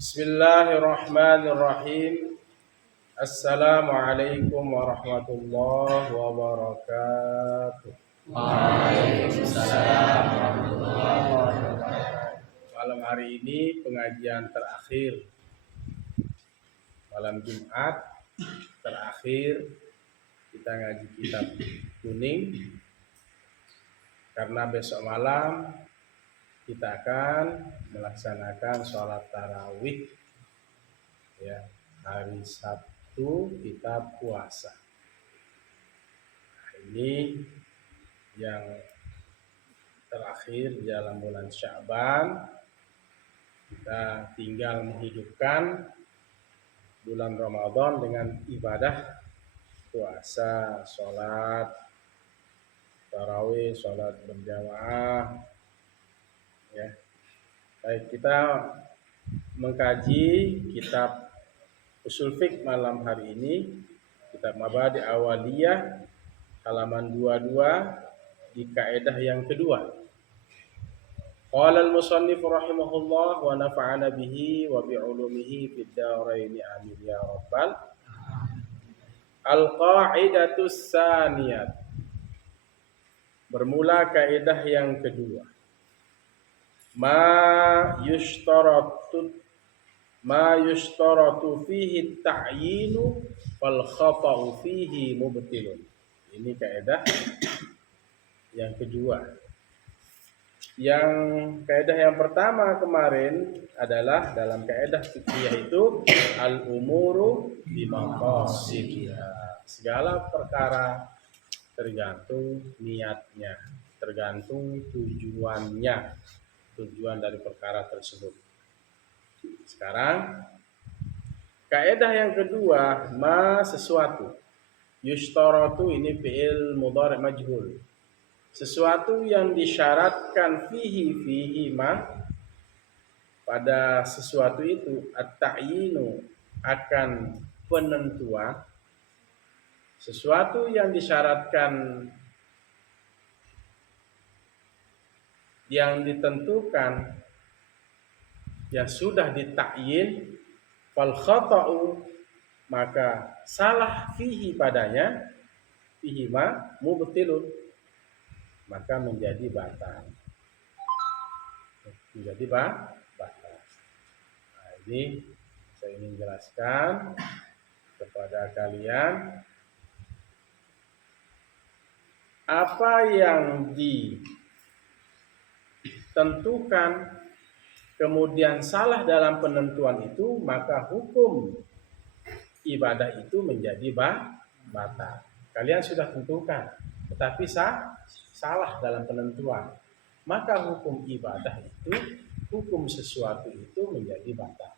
Bismillahirrahmanirrahim. Assalamualaikum warahmatullahi wabarakatuh. Waalaikumsalam warahmatullahi wabarakatuh. Malam hari ini pengajian terakhir, malam Jumat terakhir kita ngaji kitab kuning, karena besok malam kita akan melaksanakan sholat tarawih ya, hari Sabtu kita puasa. Ini yang terakhir dalam bulan Sya'ban. Kita tinggal menghidupkan bulan Ramadan dengan ibadah puasa, sholat tarawih, sholat berjamaah ya. Baik, kita mengkaji kitab Ushul Fiqh malam hari ini, kitab Mabadi Awaliyah halaman 22 di kaidah yang kedua. Qala al-musannif rahimahullah wa nafa'ana bihi wa bi'ulumihi fid dharain amin ya rabbal. Al-qa'idatus saniyat. Bermula kaidah yang kedua. Ma yushtaratu fihi ta'yinu wal khata'u fihi mubtilun. Ini kaidah yang kedua. Yang kaidah yang pertama kemarin adalah dalam kaidah fikih itu al-umuru bimaqasidiha. Segala perkara tergantung niatnya, tergantung tujuannya, tujuan dari perkara tersebut. Sekarang kaidah yang kedua, ma sesuatu. Yushtaratu ini fi'il mudhari' majhul. Sesuatu yang disyaratkan fihi ma, pada sesuatu itu at-ta'yinu akan penentuan. Sesuatu yang disyaratkan, yang ditentukan, yang sudah ditakyin, fal khata'u maka salah fihi padanya, fihi ma mubtilun maka menjadi batal. Menjadi batal. Nah, ini saya ingin jelaskan kepada kalian apa yang ditentukan kemudian salah dalam penentuan itu, maka hukum ibadah itu menjadi batal. Kalian sudah tentukan, tetapi salah dalam penentuan, maka hukum ibadah itu, hukum sesuatu itu menjadi batal.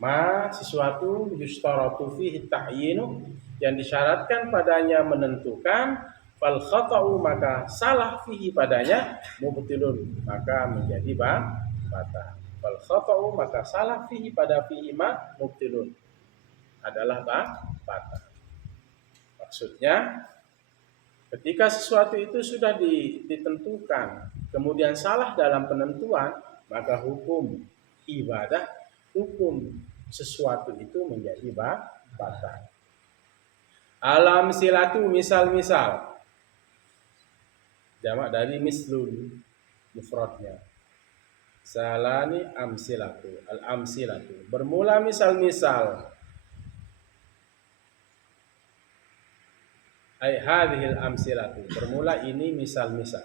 Ma sesuatu yushtaratu fihi ta'yinu, yang disyaratkan padanya menentukan, fal khata'u maka salah fihi padanya, mubtilun maka menjadi batal. Fal khata'u maka salah fihi pada fihi ma mubtilun adalah batal. Maksudnya ketika sesuatu itu sudah ditentukan kemudian salah dalam penentuan, maka hukum ibadah, hukum sesuatu itu menjadi batal. Alam silatu, misal-misal, jamak dari mislun mufradnya. Salani amsilatu, al-amsilatu. Bermula misal-misal. Ai hadhil amsilatu. Bermula ini misal-misal.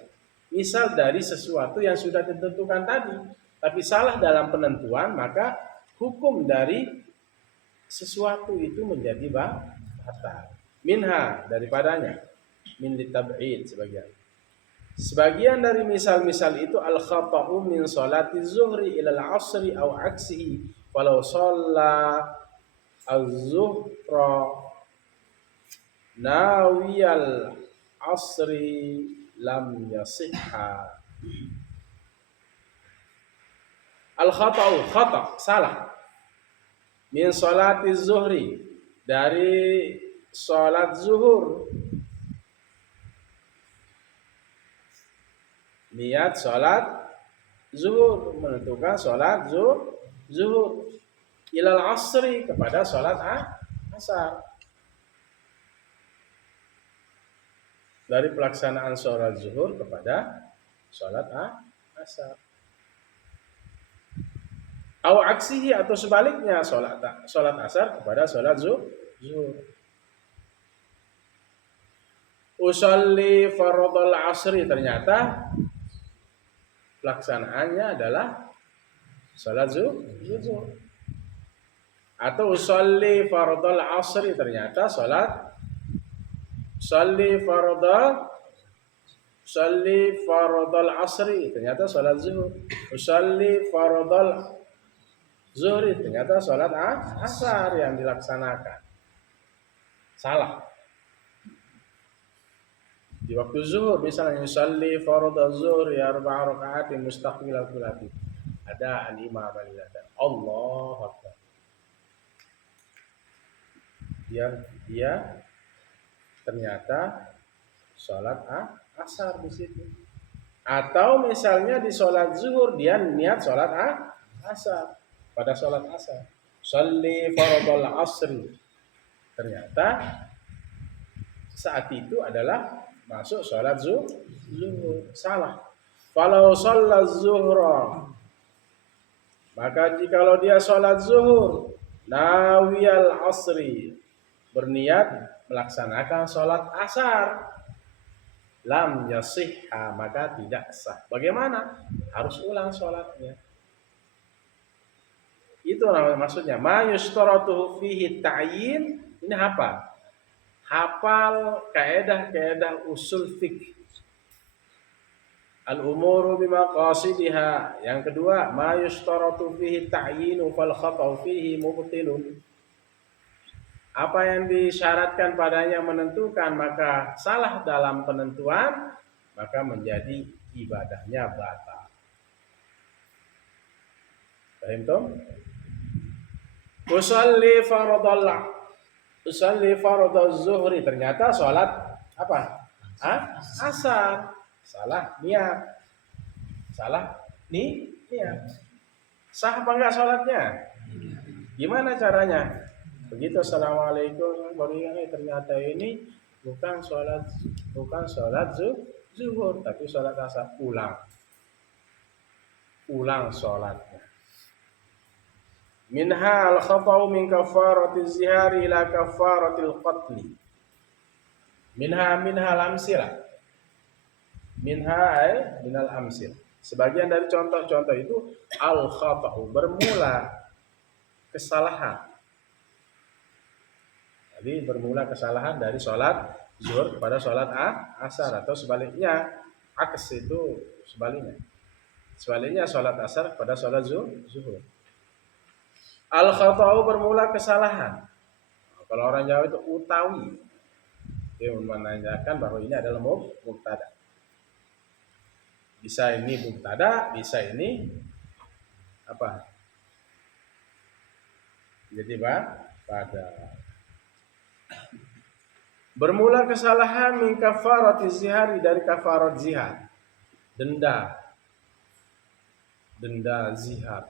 Misal dari sesuatu yang sudah ditentukan tadi, tapi salah dalam penentuan, maka hukum dari sesuatu itu menjadi batal. Minha, daripadanya. Min litab'id, sebagian dari misal-misal itu al-khata'u min salati zuhri ila al-asri aw aksihi walau shalla az-zuhra nawiyal asri lam yasihha. Al-khata'u, khata', salah, min salati zuhri, dari salat zuhur, niat salat zuhur, menentukan salat zuhur, ilal asri kepada sholat asar. Dari pelaksanaan sholat zuhur kepada sholat asar. Au aksihi atau sebaliknya sholat asar kepada sholat zuhur. Usolli fardhal asri, ternyata pelaksanaannya adalah sholat zuhur. Atau usolli fardhal asri, ternyata usolli fardhal asri, ternyata sholat zuhur. Usolli fardhal zuhri, ternyata sholat asar yang dilaksanakan. Salah. Di waktu zuhur misalnya yusalli fardhu zuhri arba'a raka'atin mustaqbil al-qiblat. Ada al-imam al-adhan. Allahu akbar. Dia ternyata sholat asar di situ. Atau misalnya di sholat zuhur dia niat sholat asar. Pada sholat asar, sholli fardhal asri, ternyata saat itu adalah masuk sholat zuhur. Salah. Falau shallaz zuhra, maka jikalau dia sholat zuhur nawiyal asri, berniat melaksanakan sholat asar, lam yasihha, maka tidak sah. Bagaimana? Harus ulang sholatnya. Itu maksudnya ma yustaratu fihi ta'yin. Ini hafal kaedah usul fikih. Al-umuru bimaqasidiha. Yang kedua, ma yustaratu fihi ta'yinu fal khata'u fihi mubtilun. Apa yang disyaratkan padanya menentukan, maka salah dalam penentuan, maka menjadi ibadahnya batal. Paham toh? Usalli fardhal zuhri, ternyata sholat apa? Asar. Salah niat. Sah apa enggak sholatnya? Gimana caranya? Begitu assalamualaikum, ternyata ini bukan sholat zuhur, tapi sholat asar. Ulang sholatnya. Minha al-khata'u min kafaratiz zihari ila kafaratil qatli. Minha al-amsilah. Minal amsil. Sebagian dari contoh-contoh itu al-khata'u, bermula kesalahan. Jadi bermula kesalahan dari sholat zuhur kepada sholat asar, atau sebaliknya, aks itu sebaliknya. Sebaliknya sholat asar kepada sholat zuhur. Al-khata'u, bermula kesalahan. Kalau orang Jawa itu utawi. Dia menandakan bahwa ini adalah mubtada. Bisa ini mubtada, bisa ini apa? Jadi pada bermula kesalahan min kafaratiz zihari, dari kafarat zihar. Denda zihar.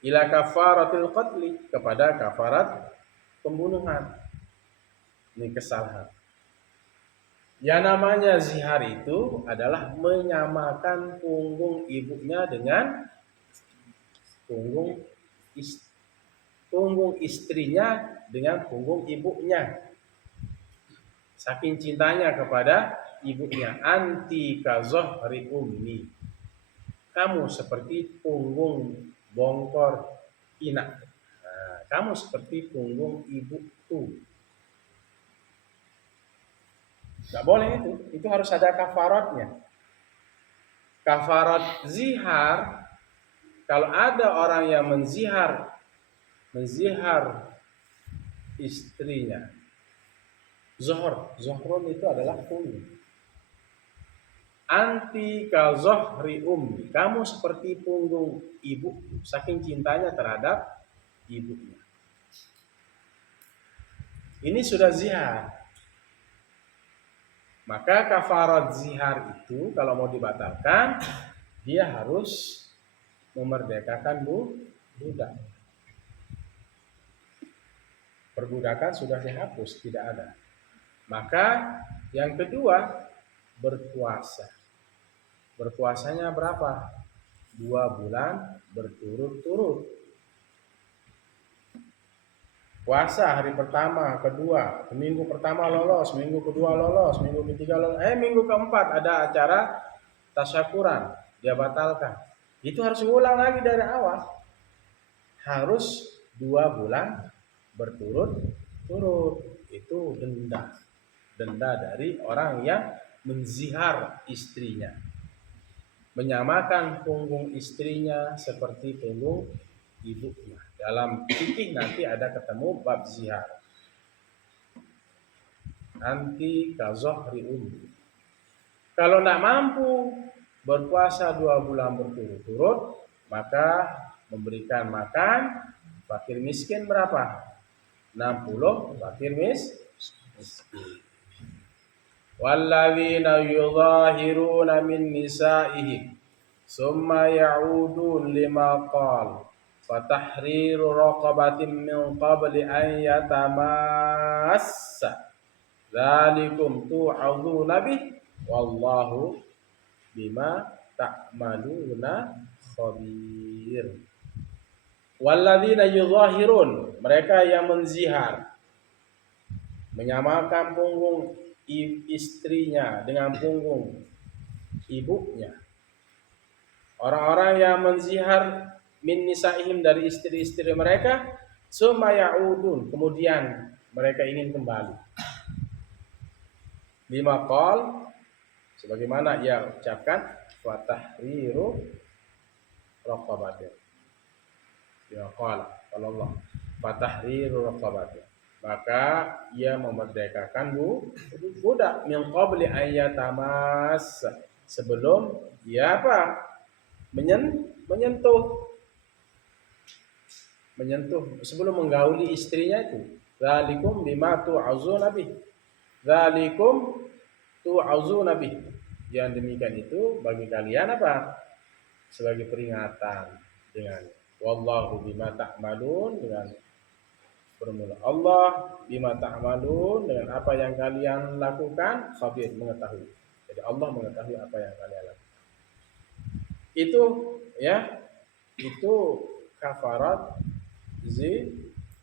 Ila kafaratil qatli, kepada kafarat pembunuhan. Ini kesalahan. Yang namanya zihar itu adalah menyamakan punggung ibunya dengan punggung istrinya dengan punggung ibunya. Saking cintanya kepada ibunya. Anti kazohri ummi, kamu seperti punggung bongkor inak. Kamu seperti punggung ibuku. Gak boleh itu harus ada kafaratnya. Kafarat zihar, kalau ada orang yang menzihar istrinya, zohrun itu adalah punggung. Anti ka zohri ummi, kamu seperti punggung ibu, saking cintanya terhadap ibunya. Ini sudah zihar. Maka kafarat zihar itu kalau mau dibatalkan, dia harus memerdekakan budak. Perbudakan sudah dihapus, tidak ada. Maka yang kedua, berpuasa. Berpuasanya berapa? 2 bulan berturut-turut. Puasa hari pertama, kedua, minggu pertama lolos, minggu kedua lolos, minggu ketiga lolos, minggu keempat ada acara tasyakuran, dia batalkan. Itu harus ulang lagi dari awal. Harus 2 bulan berturut-turut. Itu denda. Denda dari orang yang menzihar istrinya. Menyamakan punggung istrinya seperti punggung ibunya. Dalam fikih nanti ada ketemu bab zihar. Nanti kazohri ummi. Kalau tidak mampu berpuasa 2 bulan berturut-turut, maka memberikan makan fakir miskin berapa? 60 fakir miskin. Walladzina yudhahiruna min nisa'ihim summa ya'udun lima qala fatahriru raqabatin min qabli an yatamassa dzalikum tu'adzuna bih wallahu bima ta'maluna khabir. Walladzina yudhahirun, mereka yang menzihar, menyamakan punggung istrinya dengan punggung ibunya. Orang-orang yang menzihar min nisaihim dari istri-istri mereka, summa ya'udun, kemudian mereka ingin kembali. Lima qol, sebagaimana ia ucapkan, wa tahriru raqabatin. Ya qala Allah, wa tahriru raqabatin. Maka ia memerdekakan budak min qabli ayyatamas, sebelum ia apa? menyentuh sebelum menggauli istrinya itu. Dzalikum bima tu'azuna bih. Dzalikum tu'azuna bih. Yang demikian itu bagi kalian apa? Sebagai peringatan dengan wallahu bima ta'malun, dengan formula Allah bima ta'malun, dengan apa yang kalian lakukan, khabir, mengetahui. Jadi Allah mengetahui apa yang kalian lakukan. Itu ya, itu kafarat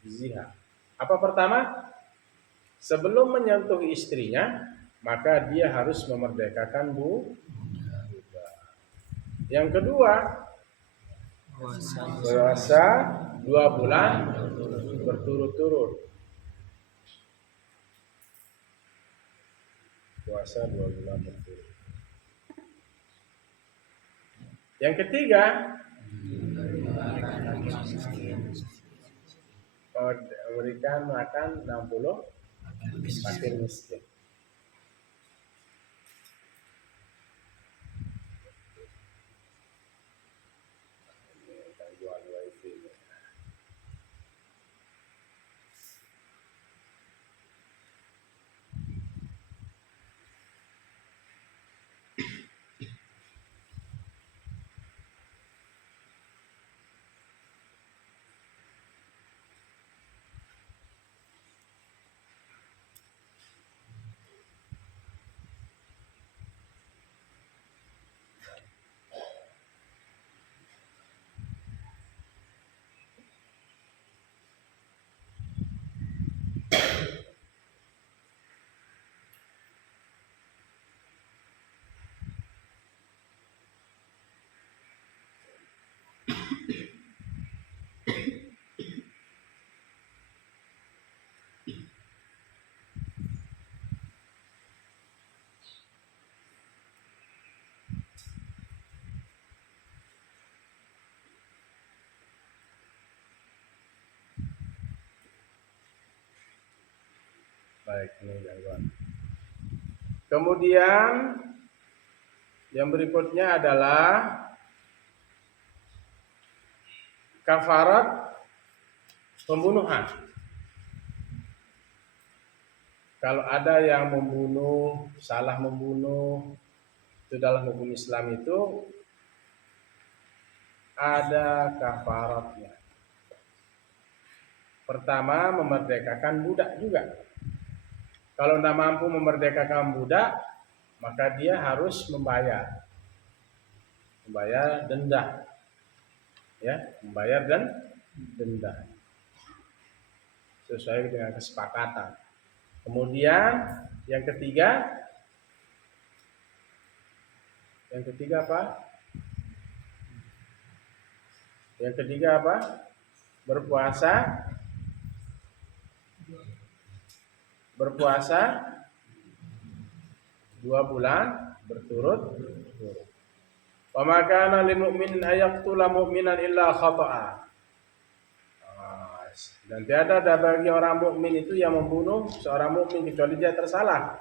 zihar. Apa pertama? Sebelum menyentuh istrinya, maka dia harus memerdekakan budak. Yang kedua, puasa 2 bulan berturut-turut. Puasa 2 bulan berturut. Yang ketiga, memberikan makan 60 fakir miskin. Baik, ini gangguan. Kemudian yang berikutnya adalah kafarat pembunuhan. Kalau ada yang membunuh, salah membunuh, itu dalam hukum Islam itu ada kafaratnya. Pertama, memerdekakan budak juga. Kalau tidak mampu memerdekakan budak, maka dia harus membayar denda, ya, membayar denda sesuai dengan kesepakatan. Kemudian yang ketiga apa? Yang ketiga apa? Berpuasa 2 bulan berturut-turut. Wa ma kana lil mu'minin ay yaqtula mu'minan illa khata'a. Dan tiada bagi orang mukmin itu yang membunuh seorang mukmin kecuali dia tersalah.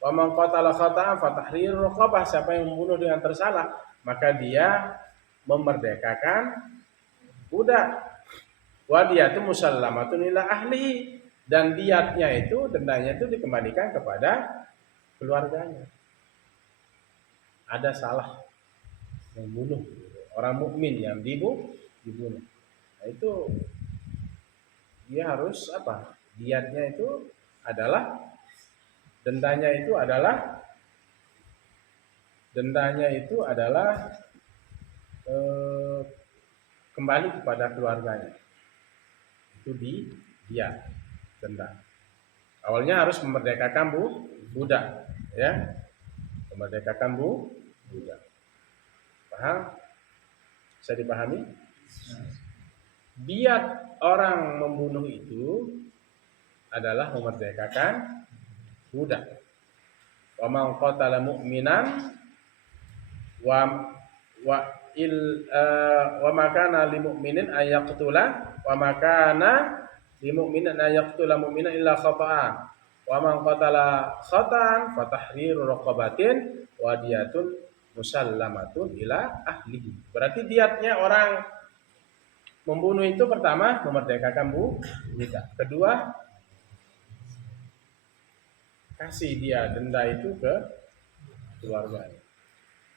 Wa man qatala khata'an fa tahriru raqabah. Siapa yang membunuh dengan tersalah, maka dia memerdekakan budak. Wa diyatu musallamatun ila ahlihi, dan diyatnya itu, dendanya itu dikembalikan kepada keluarganya. Ada salah membunuh orang mukmin yang dibunuh. Nah, itu dia harus apa? Diyatnya itu adalah dendanya itu adalah kembali kepada keluarganya. Itu dia denda. Awalnya harus memerdekakan budak, ya, memerdekakan budak. Paham? Bisa dipahami? Diyat orang membunuh itu adalah memerdekakan budak. Wa man qatala mu'minan wa makana lil mu'minin ay yaqtula wa makana lil mu'minin ay yaqtula mu'minan illa khata'an wa man qatala khata'an fa tahriru raqabatin wa diyatun musallamatun ila ahlihi. Berarti diyatnya orang membunuh itu pertama memerdekakan budak, kedua kasih dia denda itu ke keluarganya.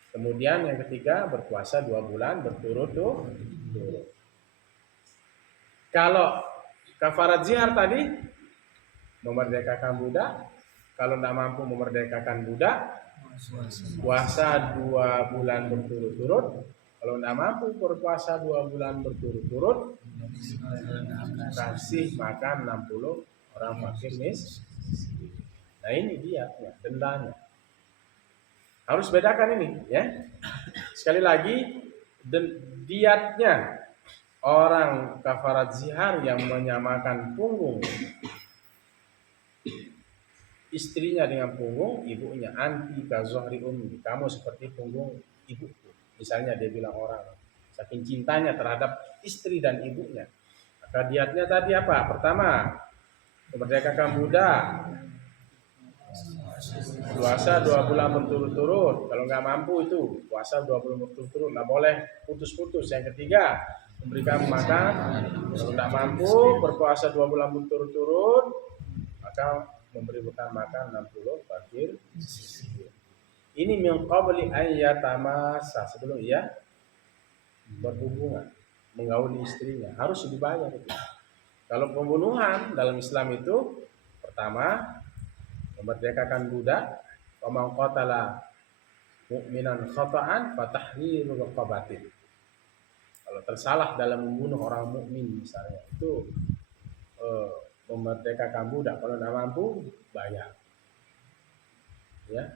Kemudian yang ketiga berpuasa 2 bulan berturut-turut. Kalau kafarat zihar tadi memerdekakan budak, kalau tidak mampu memerdekakan budak, puasa 2 bulan berturut-turut. Kalau tidak mampu berpuasa 2 bulan berturut-turut, kasih makan 60 orang fakir miskin. Nah, ini dia ya, dendanya. Harus bedakan ini, ya. Sekali lagi, diyatnya orang kafarat zihar yang menyamakan punggung istrinya dengan punggung ibunya, anti ka zuhri ummi, kamu seperti punggung ibuku. Misalnya dia bilang orang saking cintanya terhadap istri dan ibunya. Maka diyatnya tadi apa? Pertama, memerdekakan budak, puasa 2 bulan berturut-turut. Kalau nggak mampu itu puasa 2 bulan berturut-turut, nggak boleh putus-putus. Yang ketiga, memberikan makan. Kalau nggak mampu berpuasa 2 bulan berturut-turut, maka memberikan makan 60 fakir. Ini min qabli ayyatamasa, sebelum ia berhubungan, menggauli istrinya, harus dibayar itu. Kalau pembunuhan dalam Islam itu pertama memerdekakan budak, wa man qatala mu'minan khata'an fa tahriru raqabatin. Kalau tersalah dalam membunuh orang mukmin misalnya, itu memerdekakan budak. Kalau tidak mampu bayar, ya,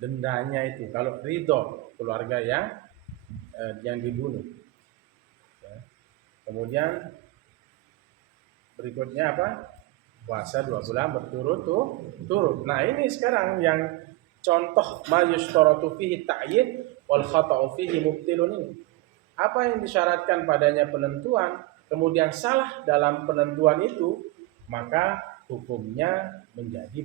dendanya itu. Kalau ridho keluarga yang dibunuh, ya. Kemudian berikutnya apa? Puasa 2 bulan berturut-turut. Nah, ini sekarang yang contoh ma yushtaratu fihi ta'yin wal khata'u fihi mubtilun ini. Apa yang disyaratkan padanya penentuan, kemudian salah dalam penentuan itu, maka hukumnya menjadi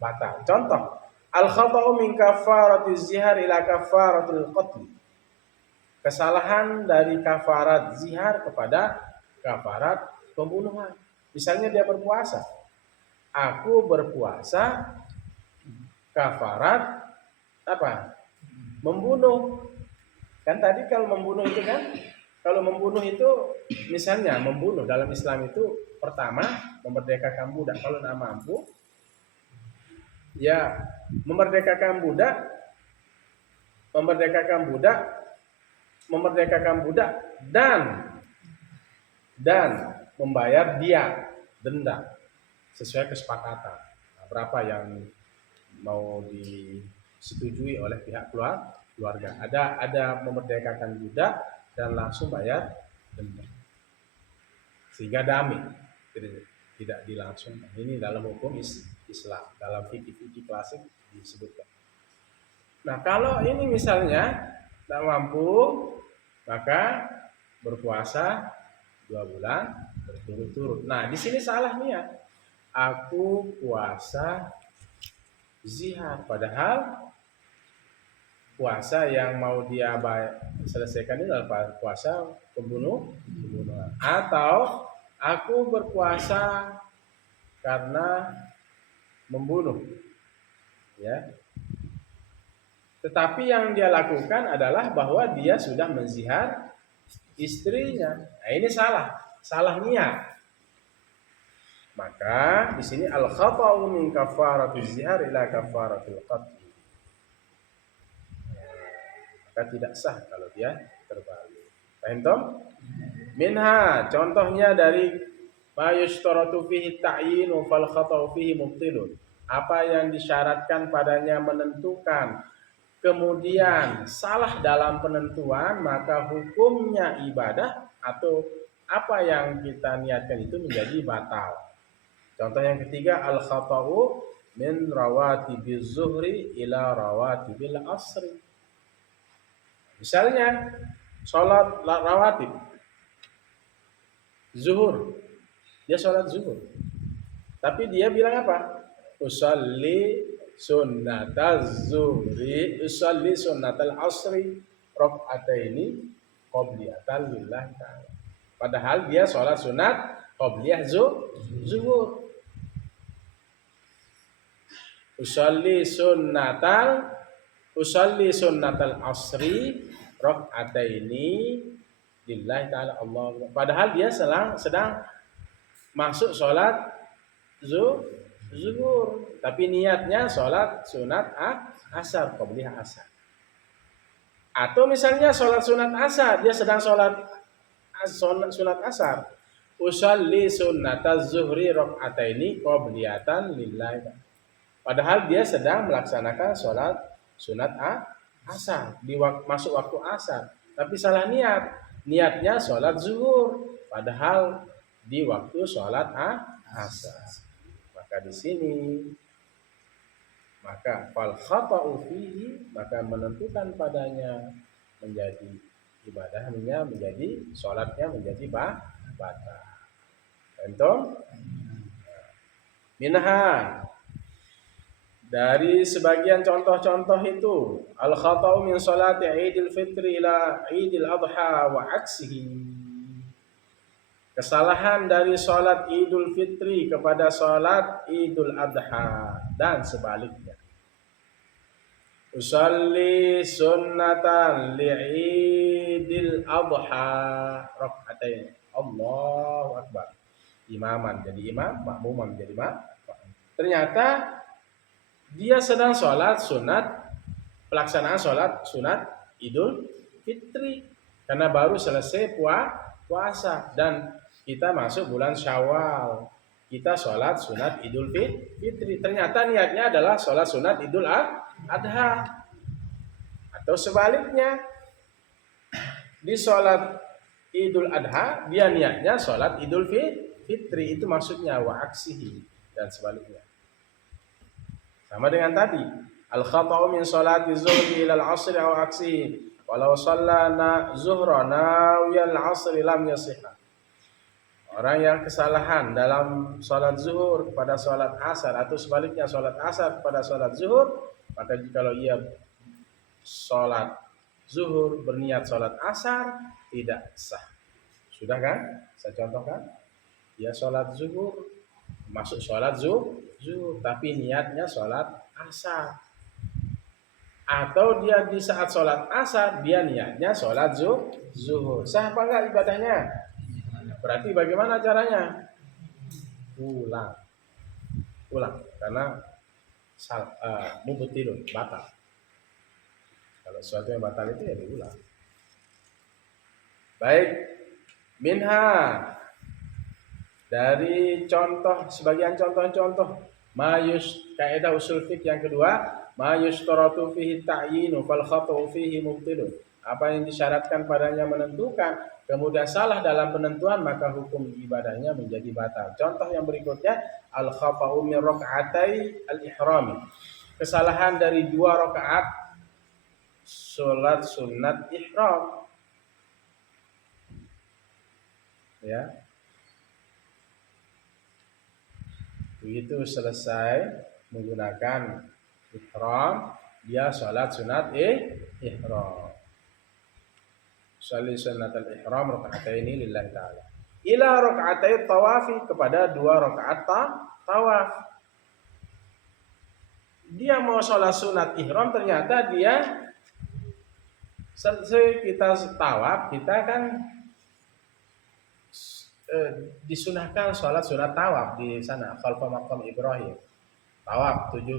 batal. Contoh, al khata'u min kafaratiz zihar ila kafaratil qatl. Kesalahan dari kafarat zihar kepada kafarat pembunuhan. Misalnya dia berpuasa, aku berpuasa kafarat apa? Membunuh. Kan tadi kalau membunuh itu kan, kalau membunuh itu misalnya membunuh dalam Islam itu pertama memerdekakan budak. Kalau tidak mampu, ya memerdekakan budak, memerdekakan budak, memerdekakan budak dan membayar dia denda sesuai kesepakatan. Nah, berapa yang mau disetujui oleh pihak keluarga. Ada memerdekakan budak dan langsung bayar denda. Sehingga damai. Tidak dilangsungkan. Ini dalam hukum Islam, dalam fikih klasik disebutkan. Nah, kalau ini misalnya tidak mampu, maka berpuasa 2 bulan berturut-turut. Nah, di sini salah niat. Aku puasa zihar, padahal puasa yang mau dia selesaikan ini adalah puasa pembunuhan. Atau aku berpuasa karena membunuh, ya. Tetapi yang dia lakukan adalah bahwa dia sudah menzihar istrinya. Nah, ini salah niat. Maka di sini al-khata'u min kafaratul zihar ila kafaratul qatl. Maka tidak sah kalau dia terbalik. Paham toh? Minha, contohnya dari ma yushtaratu fihi ta'yinu fal khata'u fihi mubtilun. Apa yang disyaratkan padanya menentukan, kemudian salah dalam penentuan, maka hukumnya ibadah atau apa yang kita niatkan itu menjadi batal. Contoh yang ketiga, al-khata'u min rawatibiz zuhri ila rawatibil asri. Misalnya sholat rawatib zuhur, dia sholat zuhur, tapi dia bilang apa? Usalli sunnatal zuhri, usalli sunnatal asri, rakaataini qobliyatan lillahi ta'ala. Padahal dia sholat sunat qobliyah zuhur. Usalli sunnatal asri rakaataini lillahi ta'ala Allah. Padahal dia sedang masuk sholat zuhur, tapi niatnya sholat sunat asar, qobliyah asar. Atau misalnya sholat sunat asar, dia sedang sholat sunat asar. Usalli sunnataz zuhri rakaataini qobliyatan lillahi. Padahal dia sedang melaksanakan sholat sunat asar masuk waktu asar, tapi salah niat. Niatnya sholat zuhur, padahal di waktu sholat asar. Maka di sini maka fal khata'u fihi, maka menentukan padanya menjadi ibadahnya, menjadi sholatnya menjadi batal. Contoh minha, dari sebagian contoh-contoh itu, al-khata'u min salati Idul Fitri ila Idul Adha wa aksihi. Kesalahan dari salat Idul Fitri kepada salat Idul Adha dan sebaliknya. Usalli sunnatan li'idil Adha rak'atain. Allahu Akbar. Imaman jadi imam, makmuman jadi makmum. Ternyata dia sedang sholat sunat, pelaksanaan sholat sunat Idul Fitri, karena baru selesai puasa dan kita masuk bulan Syawal, kita sholat sunat Idul Fitri. Ternyata niatnya adalah sholat sunat Idul Adha. Atau sebaliknya, di sholat Idul Adha dia niatnya sholat Idul Fitri, itu maksudnya wa aksihi dan sebaliknya. Sama dengan tadi, al-khata'u min sholati zuhri ila al-'asri aw aksihi. Walau shallana zuhra nawiyal 'asri lam yasihha. Orang yang kesalahan dalam sholat zuhur kepada sholat asar atau sebaliknya sholat asar kepada sholat zuhur, maka jikalau ia sholat zuhur berniat sholat asar tidak sah. Sudah kan? Saya contohkan. Dia sholat zuhur, masuk sholat zuhur, tapi niatnya sholat asar. Atau dia di saat sholat asar dia niatnya sholat zuhur, sah apa enggak ibadahnya? Berarti bagaimana caranya? Ulang, karena mubtilun, batal. Kalau sesuatu yang batal itu ya diulang. Baik, minha dari contoh, sebagian contoh-contoh kaidah usul fiqh yang kedua, mayustaratu fihi ta'yinu fal khata'u fihi mubtilun. Apa yang disyaratkan padanya menentukan, kemudian salah dalam penentuan, maka hukum ibadahnya menjadi batal. Contoh yang berikutnya, al khata'u min rak'atai al ihrami. Kesalahan dari 2 rakaat salat sunat ihram. Ya. Begitu selesai menggunakan ihram, dia sholat sunat ihram. Sholli sunat al-ihram raka'ataini lillahi ta'ala. Ila raka'atai tawafi, kepada 2 rakaat tawaf. Dia mau sholat sunat ihram, ternyata dia selesai kita tawaf, kita kan disunahkan sholat sunat tawaf di sana khalfa maqam Ibrahim. Tawaf 7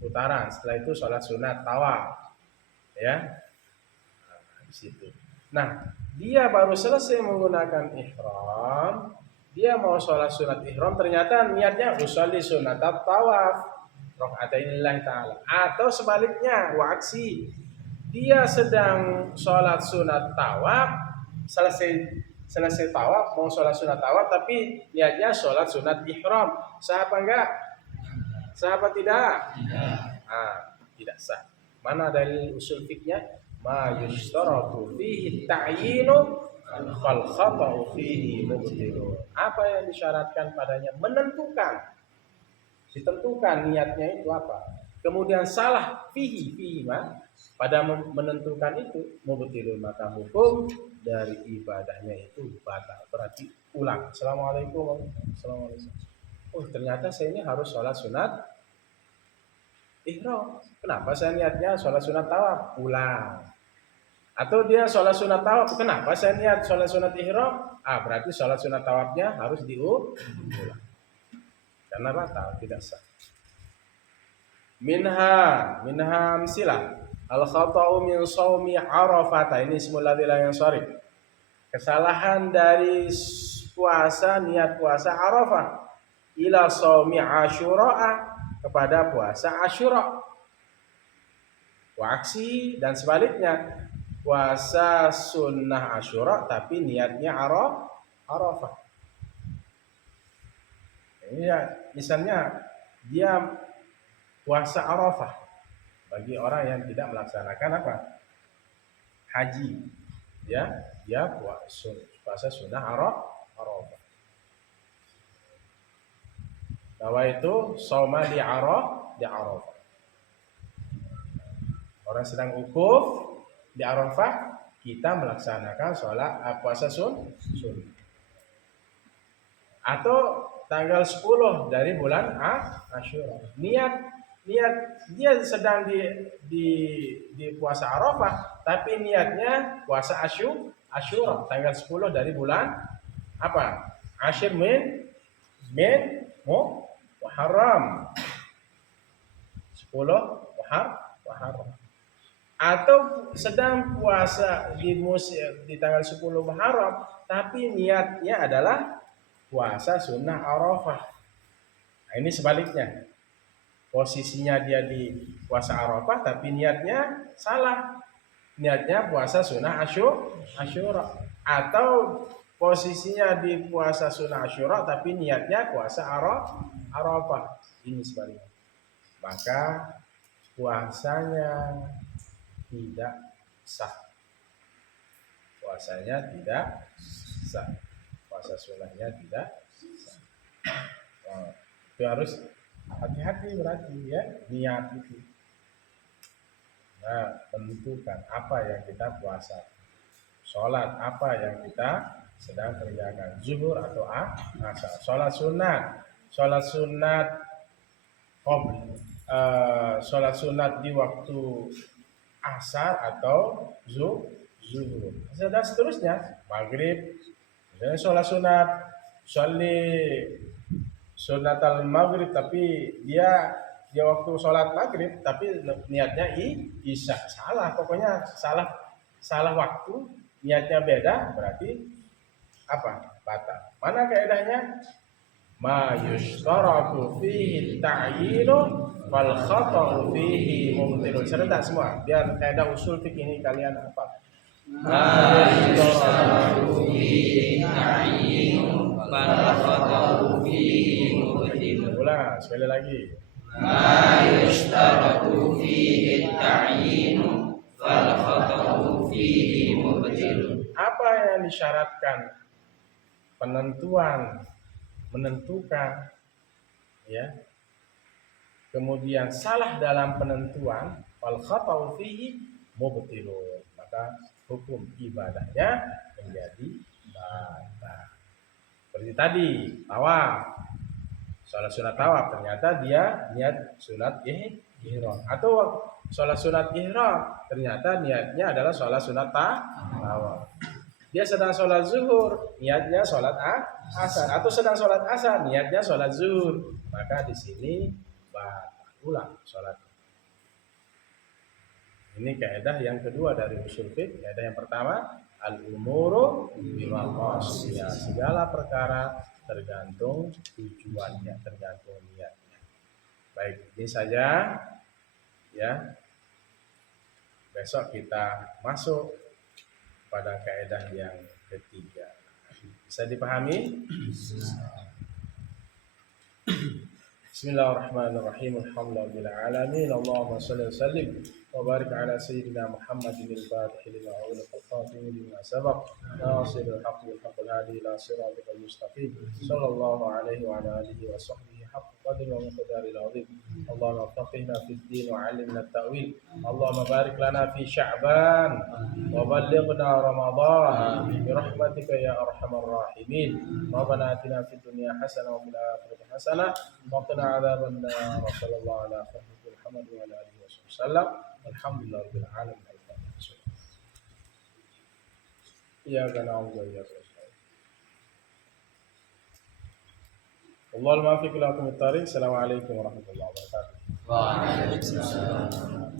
putaran, setelah itu sholat sunat tawaf. Ya. Nah, di situ. Nah, dia baru selesai menggunakan ihram, dia mau sholat sunat ihram, ternyata niatnya usolli sunat tawaf raka'atain lillahi ta'ala. Atau sebaliknya, wa'aksi, dia sedang sholat sunat tawaf, selesai tawaf, mau sholat sunat tawaf, tapi niatnya sholat sunat ihram. Sah apa enggak? Sah apa tidak? Tidak sah. Mana dalil usul fiknya? Ma yustaratu fihi ta'yinu fal khata'u fihi mubtilun. Apa yang disyaratkan padanya menentukan, ditentukan niatnya itu apa. Kemudian salah fihi pada menentukan itu mubtilun, maka hukum dari ibadahnya itu batal. Berarti ulang. Assalamualaikum. Oh, ternyata saya ini harus sholat sunat ihram. Kenapa saya niatnya sholat sunat tawaf? Ulang. Atau dia sholat sunat tawaf, kenapa saya niat sholat sunat ihram? Berarti sholat sunat tawafnya harus diulang. Karena batal, tidak sah. Minha amsilah. Al-khata'u min shaumi Arafah. Ini semula yang sorry. Kesalahan dari puasa, niat puasa Arafah. Ila shaumi Asyura, kepada puasa Asyura. Waksi dan sebaliknya. Puasa sunnah Asyura tapi niatnya Arafah. Ini ya, misalnya dia puasa Arafah bagi orang yang tidak melaksanakan apa? Haji. Ya, dia puasa sunnah Arafah. Bahwa itu shauma di Arafah. Orang sedang ukuf di Arafah, kita melaksanakan sholat puasa sunnah. Atau tanggal 10 dari bulan Asyura. Niat dia sedang di puasa Arafah, tapi niatnya puasa Asyura tanggal 10 dari bulan apa? Asyir min Muharram. 10 Muharram. Atau sedang puasa di tanggal 10 Muharram, tapi niatnya adalah puasa sunnah Arafah. Nah, ini sebaliknya. Posisinya dia di puasa Arafah, tapi niatnya salah. Niatnya puasa sunnah Asyura. Atau posisinya di puasa sunnah Asyura, tapi niatnya puasa Arafah. Ini sebaliknya. Maka puasanya tidak sah. Puasanya tidak sah. Puasa sunnahnya tidak sah. Itu harus hati-hati berarti ya, niat itu. Nah, tentukan apa yang kita puasa. Sholat apa yang kita sedang kerjakan. Zuhur atau asar. Sholat sunat. Sholat sunat di waktu asar atau zuhur. Dan seterusnya, maghrib, misalnya sholat sunat, sunat al maghrib, tapi dia waktu sholat maghrib, tapi niatnya isya, salah, pokoknya salah waktu, niatnya beda, berarti apa? Batal. Mana kaidahnya? Ma yushtaratu fihi ta'yinu fal khata'u fihi mubtilun. Serentak semua, biar kaidah usul fikih ini kalian apa? Ma yushtaratu fihi ta'yinu fal khata'u fihi mubtilun. Ulang sekali lagi. Ma yushtaratu fihi ta'yinu fal khata'u fihi mubtilun. Apa yang disyaratkan? Menentukan, ya. Kemudian salah dalam penentuan, fal khata'u fihi mubtilun. Maka hukum ibadahnya menjadi batal. Seperti tadi, tawaf. Sholat sunat tawaf, ternyata dia niat sunat ihram. Atau sholat sunat ihram, ternyata niatnya adalah sholat sunat tawaf. Dia sedang sholat zuhur, niatnya sholat asar. Atau sedang sholat asar, niatnya sholat zuhur. Maka di sini batal ulang sholat. Ini kaidah yang kedua dari usul fiqh. Kaidah yang pertama, al-umuru bimaqasidiha. Segala perkara tergantung tujuannya, tergantung niatnya. Baik, ini saja ya. Besok kita masuk pada kaidah yang ketiga. Bisa dipahami? Bismillahirrahmanirrahim. Alhamdulillahil alamin. Allahumma shalli wa sallim wa barik ala sayyidina Muhammadin al-fatih lima ughliqa al-khatim lima sabaq nasiril haqqi bil haqqil hadi ila siratal mustaqim. Sallallahu alaihi wa ala alihi wa sahbihi haqq qadri wa miqdaril azim. Allahumma faqihna fid din wa 'allimna at-ta'wil. Allahumma barik lana fi Sya'ban wa ballighna Ramadan bi rahmatika ya arhamar rahimin. Rabbana atina fid dunya hasanah wa fil akhirati hasanah wa qina adzaban nar. Sallallahu ala sayyidina Muhammad wa ala alihi wasallam. Alhamdulillahirabbil alamin. Iyyaka na'budu wa iyyaka nasta'in. Wallahul muwaffiq ila aqwamit thariq. Assalamualaikum warahmatullahi wabarakatuh. Waalaikumsalam.